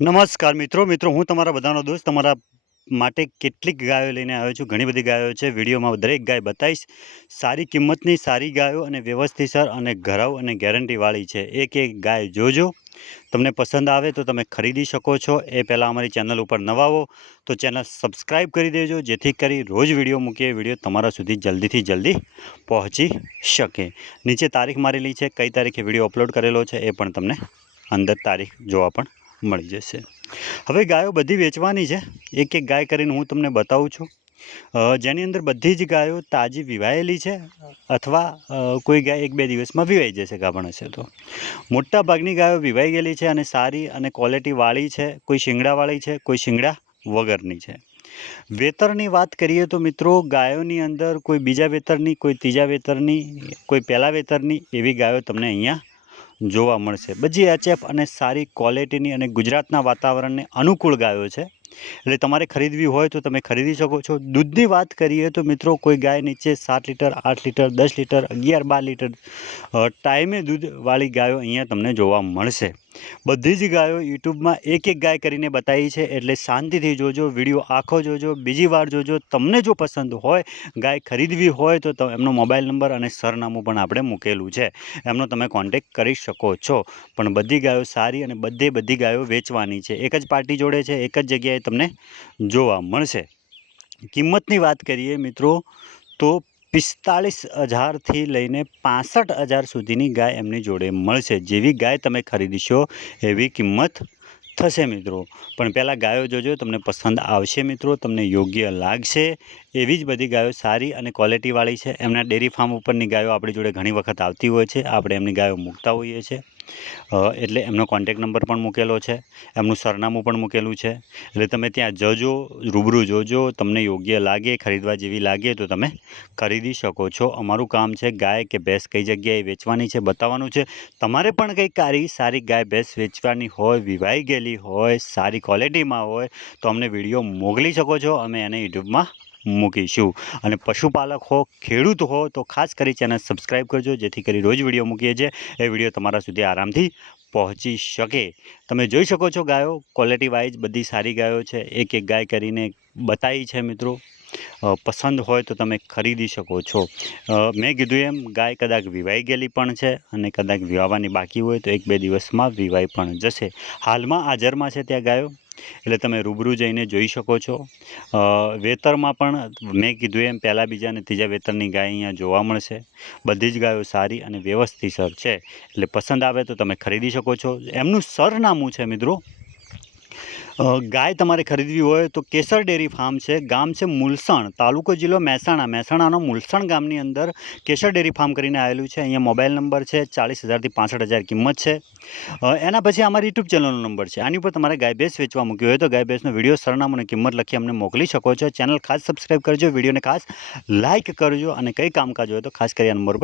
નમસ્કાર મિત્રો મિત્રો, હું તમારા બધાનો દોસ્ત, તમારા માટે કેટલીક ગાયો લઈને આવ્યો છું. ઘણી બધી ગાયો છે, વિડીયોમાં દરેક ગાય બતાવીશ. સારી કિંમતની સારી ગાયો અને વ્યવસ્થિતસર અને ઘરાવ અને ગેરંટીવાળી છે. એક એક ગાય જોજો. તમને પસંદ આવે તો તમે ખરીદી શકો છો. એ પહેલાં અમારી ચેનલ ઉપર નવા હો તો ચેનલ સબસ્ક્રાઈબ કરી દેજો, જેથી કરી રોજ વીડિયો મૂકીએ. વીડિયો તમારા સુધી જલ્દીથી જલ્દી પહોંચી શકે. નીચે તારીખ મારેલી છે, કઈ તારીખે વીડિયો અપલોડ કરેલો છે એ પણ તમને અંદર તારીખ જોવા પણ મળી જશે. હવે ગાયો બધી વેચવાની છે. એક એક ગાય કરીને હું તમને બતાવું છું. જેની અંદર બધી જ ગાયો તાજી વિવાયેલી છે અથવા કોઈ ગાય એક બે દિવસમાં વિવાઈ જશે ગાભણ હશે તો. મોટા ભાગની ગાયો વિવાઈ ગયેલી છે અને સારી અને ક્વોલિટીવાળી છે, કોઈ શિંગડાવાળી છે, કોઈ શિંગડા વગરની છે. વેતરની વાત કરીએ તો મિત્રો, ગાયોની અંદર કોઈ બીજા વેતરની, કોઈ ત્રીજા વેતરની, કોઈ પહેલા વેતરની એવી ગાયો તમને અહીંયા જોવા મળશે. બધી એચએફ અને સારી ક્વોલિટીની અને ગુજરાતના વાતાવરણને અનુકૂળ ગાયો છે. એટલે તમારે ખરીદવી હોય તો તમે ખરીદી શકો છો. દૂધની વાત કરીએ તો મિત્રો કોઈ ગાય નીચે સાત લીટર, આઠ લીટર, દસ લીટર, અગિયાર, બાર લીટર ટાઈમે દૂધવાળી ગાયો અહીંયા તમને જોવા મળશે. બધી જ ગાયો યુટ્યુબમાં એક એક ગાય કરીને બતાવી છે. એટલે શાંતિથી જોજો, વીડિયો આખો જોજો, બીજી વાર જોજો. તમને જો પસંદ હોય, ગાય ખરીદવી હોય તો એમનો મોબાઈલ નંબર અને સરનામું પણ આપણે મૂકેલું છે. એમનો તમે કોન્ટેક કરી શકો છો. પણ બધી ગાયો સારી અને બધે બધી ગાયો વેચવાની છે. એક જ પાર્ટી જોડે છે, એક જ જગ્યાએ તમને જોવા મળશે. કિંમતની વાત કરીએ મિત્રો, તો પિસ્તાળીસ હજારથી લઈને પાસઠ હજાર સુધીની ગાય એમની જોડે મળશે. જેવી ગાય તમે ખરીદશો એવી કિંમત થશે મિત્રો. પણ પહેલાં ગાયો જોજો, તમને પસંદ આવશે મિત્રો, તમને યોગ્ય લાગશે. એવી જ બધી ગાયો સારી અને ક્વોલિટીવાળી છે. એમના ડેરી ફાર્મ ઉપરની ગાયો આપણી જોડે ઘણી વખત આવતી હોય છે. આપણે એમની ગાયો મૂકતા હોઈએ છીએ. એટલે એમનો કોન્ટેક નંબર પણ મૂકેલો છે, એમનું સરનામું પણ મૂકેલું છે, એટલે તમે ત્યાં જજો રૂબરૂ જોજો તમને યોગ્ય લાગે, ખરીદવા જેવી લાગે તો તમે ખરીદી શકો છો. અમારું કામ છે ગાય કે ભેંસ કઈ જગ્યાએ વેચવાની છે બતાવવાનું છે. તમારે પણ કંઈક કારી સારી ગાય, ભેંસ વેચવાની હોય, વિવાઈ ગયેલી હોય, સારી ક્વોલિટીમાં હોય તો અમને વીડિયો મોકલી શકો છો. અમે એને યુટ્યુબમાં મૂકીશું અને પશુપાલક હો, ખેડૂત હો, તો ખાસ કરી ચેનલ સબસ્ક્રાઈબ કરજો, જેથી કરી રોજ વીડિયો મૂકીએ છીએ. એ વીડિયો તમારા સુધી આરામથી પહોંચી શકે. તમે જોઈ શકો છો ગાયો ક્વોલિટી વાઇઝ બધી સારી ગાયો છે. એક એક ગાય કરીને બતાવી છે મિત્રો. પસંદ હોય તો તમે ખરીદી શકો છો. મેં કીધું એમ, ગાય કદાચ વિવાઈ ગયેલી પણ છે અને કદાચ વિવાવાની બાકી હોય તો એક બે દિવસમાં વિવાઈ પણ જશે. હાલમાં હાજરમાં છે ત્યાં ગાયો? એટલે તમે રૂબરૂ જઈને જોઈ શકો છો. વેતરમાં પણ મેં કીધું એમ, પહેલાં બીજા અને ત્રીજા વેતરની ગાય અહીંયા જોવા મળશે. બધી જ ગાયો સારી અને વ્યવસ્થિતસર છે. એટલે પસંદ આવે તો તમે ખરીદી શકો છો. એમનું સરનામું છે, મિત્રો. ગાય તમારે ખરીદવી હોય તો કેસર ડેરી ફાર્મ છે. ગામ છે મુલસણ. તાલુકો જિલ્લો મહેસાણા. મહેસાણાનો મુલસણ ગામની અંદર કેસર ડેરી ફાર્મ કરીને આવેલું છે. અહીંયા મોબાઈલ નંબર છે, ચાલીસ હજારથી પાસઠ હજાર કિંમત છે. એના પછી અમારી યુટ્યુબ ચેનલનો નંબર છે. આની ઉપર તમારે ગાય ભેંસ વેચવા મૂક્યો હોય તો ગાય ભેંસનો વીડિયો, સરનામું અને કિંમત લખી અમને મોકલી શકો છો. ચેનલ ખાસ સબસ્ક્રાઈબ કરજો, વિડીયોને ખાસ લાઇક કરજો અને કંઈ કામકાજ હોય તો ખાસ કરી આ નંબર પર